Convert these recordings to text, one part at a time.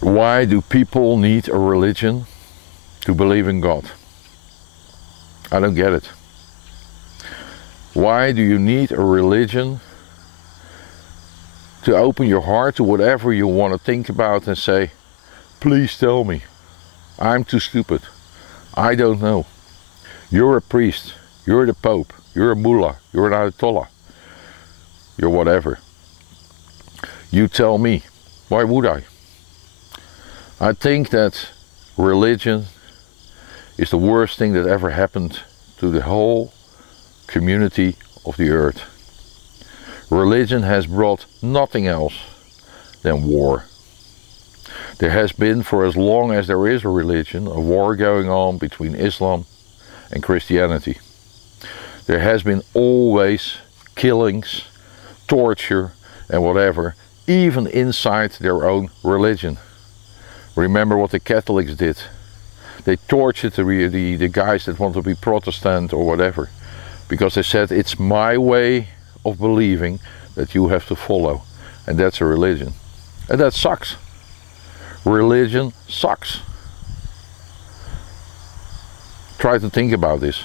Why do people need a religion to believe in God? I don't get it. Why do you need a religion to open your heart to whatever you want to think about and say, please tell me, I'm too stupid, I don't know. You're a priest, you're the Pope, you're a mullah, you're an ayatollah, you're whatever. You tell me, why would I? I think that religion is the worst thing that ever happened to the whole community of the earth. Religion has brought nothing else than war. There has been, for as long as there is a religion, a war going on between Islam and Christianity. There has been always killings, torture and whatever, even inside their own religion. Remember what the Catholics did. They tortured the guys that want to be Protestant or whatever, because they said, it's my way of believing that you have to follow, and that's a religion. And that sucks. Religion sucks. Try to think about this,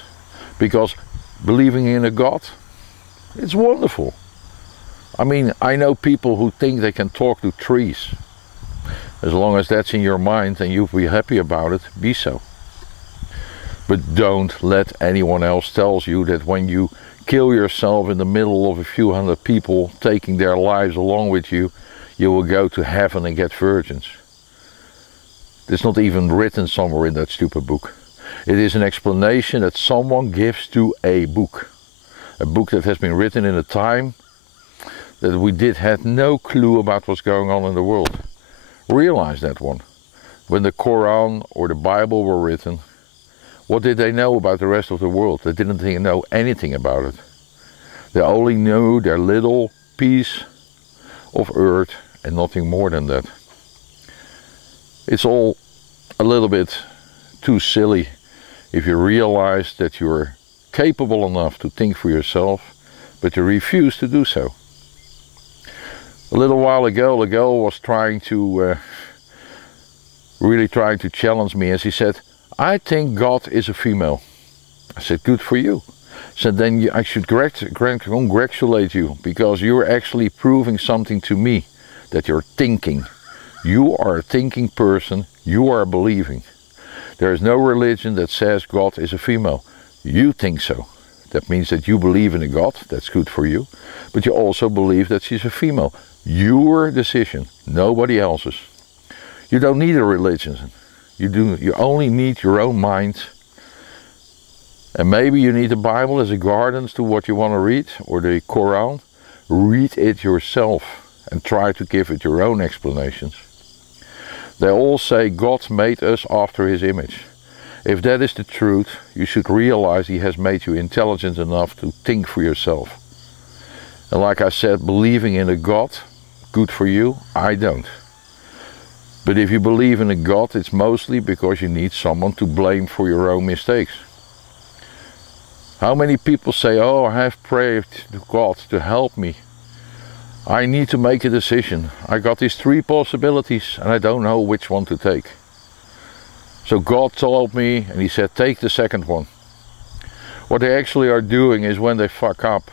because believing in a God, it's wonderful. I mean, I know people who think they can talk to trees. As long as that's in your mind and you'll be happy about it, be so. But don't let anyone else tell you that when you kill yourself in the middle of a few hundred people taking their lives along with you, you will go to heaven and get virgins. It's not even written somewhere in that stupid book. It is an explanation that someone gives to a book that has been written in a time that we had no clue about what's going on in the world. Realize that one. When the Quran or the Bible were written, what did they know about the rest of the world? They didn't know anything about it. They only knew their little piece of earth and nothing more than that. It's all a little bit too silly if you realize that you're capable enough to think for yourself, but you refuse to do so. A little while ago, a girl was really trying to challenge me, and she said, I think God is a female. I said, good for you. I said, then I should congratulate you, because you're actually proving something to me, that you're thinking. You are a thinking person, you are believing. There is no religion that says God is a female. You think so. That means that you believe in a God, that's good for you, but you also believe that she's a female. Your decision, nobody else's. You don't need a religion. You only need your own mind. And maybe you need the Bible as a guidance to what you want to read, or the Quran. Read it yourself and try to give it your own explanations. They all say God made us after his image. If that is the truth, you should realize he has made you intelligent enough to think for yourself. And like I said, believing in a God, good for you, I don't. But if you believe in a God, it's mostly because you need someone to blame for your own mistakes. How many people say, oh, I have prayed to God to help me. I need to make a decision. I got these 3 possibilities and I don't know which one to take. So God told me, and he said, take the second one. What they actually are doing is, when they fuck up,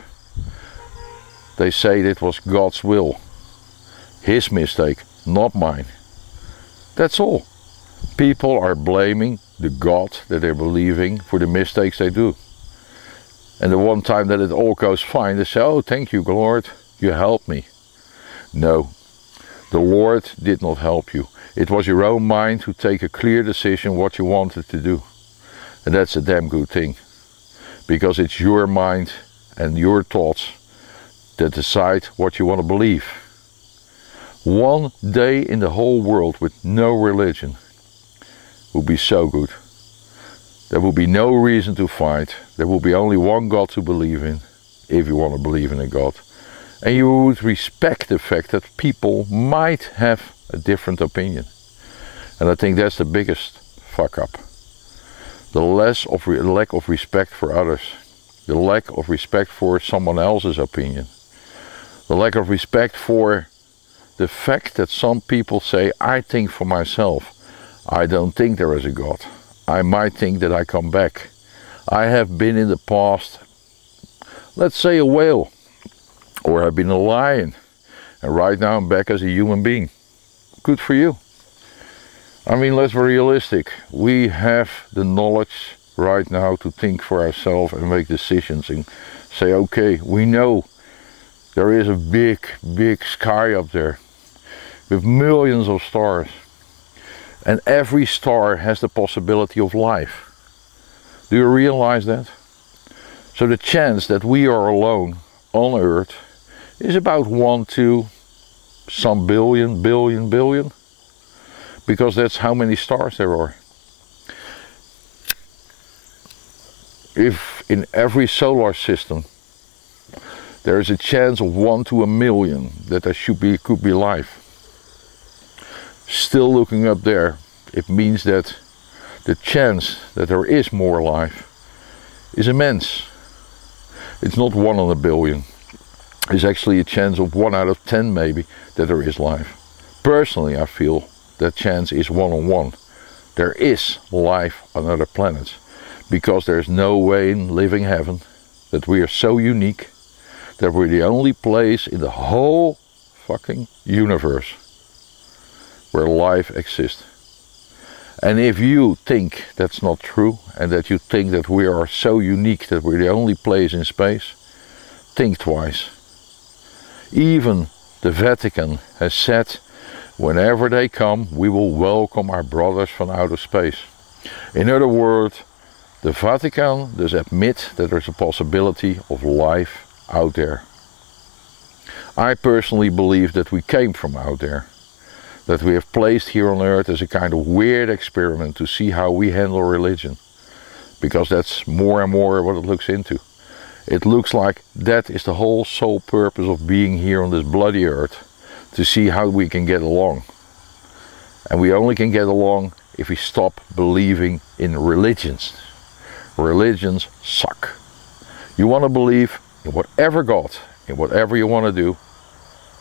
they say it was God's will. His mistake, not mine. That's all. People are blaming the God that they're believing for the mistakes they do. And the one time that it all goes fine, they say, oh, thank you, Lord, you helped me. No, the Lord did not help you. It was your own mind to take a clear decision what you wanted to do. And that's a damn good thing. Because it's your mind and your thoughts that decide what you want to believe. One day in the whole world with no religion would be so good. There will be no reason to fight. There will be only one God to believe in, if you want to believe in a God. And you would respect the fact that people might have a different opinion. And I think that's the biggest fuck up. The lack of respect for others. The lack of respect for someone else's opinion. The lack of respect for the fact that some people say, I think for myself, I don't think there is a God. I might think that I come back. I have been in the past, let's say a whale, or I've been a lion, and right now I'm back as a human being. Good for you. I mean, let's be realistic. We have the knowledge right now to think for ourselves and make decisions and say, okay, we know there is a big, big sky up there with millions of stars. And every star has the possibility of life. Do you realize that? So the chance that we are alone on Earth is about 1 to some billion, because that's how many stars there are. If in every solar system there is a chance of 1 to 1,000,000 that there could be life, still looking up there, it means that the chance that there is more life is immense. It's not 1 in a billion. It's actually a chance of 1 out of 10 maybe that there is life. Personally, I feel that chance is 1 in 1. There is life on other planets, because there's no way in living heaven that we are so unique that we're the only place in the whole fucking universe where life exists. And if you think that's not true, and that you think that we are so unique that we're the only place in space, think twice. Even the Vatican has said, whenever they come, we will welcome our brothers from outer space. In other words, the Vatican does admit that there's a possibility of life out there. I personally believe that we came from out there, that we have placed here on Earth as a kind of weird experiment to see how we handle religion, because that's more and more what it looks into. It looks like that is the whole sole purpose of being here on this bloody Earth, to see how we can get along. And we only can get along if we stop believing in religions. Religions suck. You want to believe in whatever God, in whatever you want to do,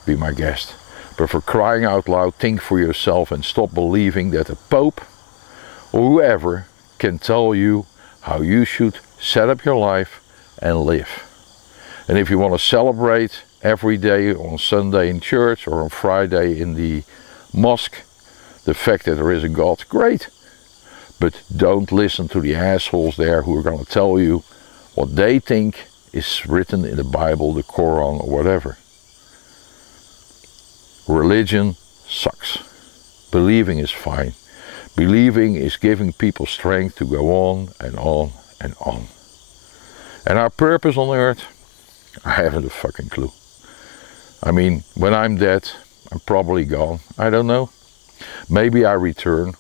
be my guest. But for crying out loud, think for yourself and stop believing that the Pope or whoever can tell you how you should set up your life and live. And if you want to celebrate every day on Sunday in church or on Friday in the mosque the fact that there is a God, great. But don't listen to the assholes there who are going to tell you what they think is written in the Bible, the Quran, or whatever. Religion sucks. Believing is fine. Believing is giving people strength to go on and on and on. And our purpose on earth, I haven't a fucking clue. I mean, when I'm dead, I'm probably gone. I don't know. Maybe I return.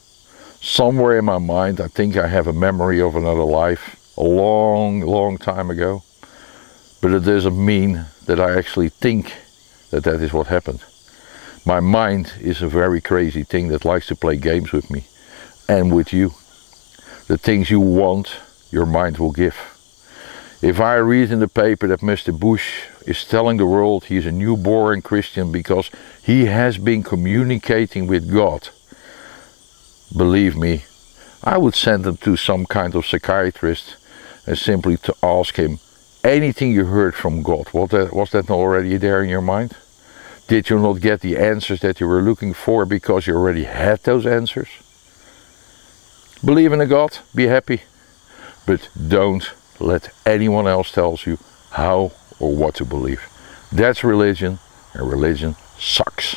Somewhere in my mind, I think I have a memory of another life, a long, long time ago. But it doesn't mean that I actually think that that is what happened. My mind is a very crazy thing that likes to play games with me and with you. The things you want, your mind will give. If I read in the paper that Mr. Bush is telling the world he's a newborn Christian because he has been communicating with God, believe me, I would send him to some kind of psychiatrist and simply to ask him, anything you heard from God, was that not already there in your mind? Did you not get the answers that you were looking for because you already had those answers? Believe in a God, be happy, but don't let anyone else tell you how or what to believe. That's religion, and religion sucks.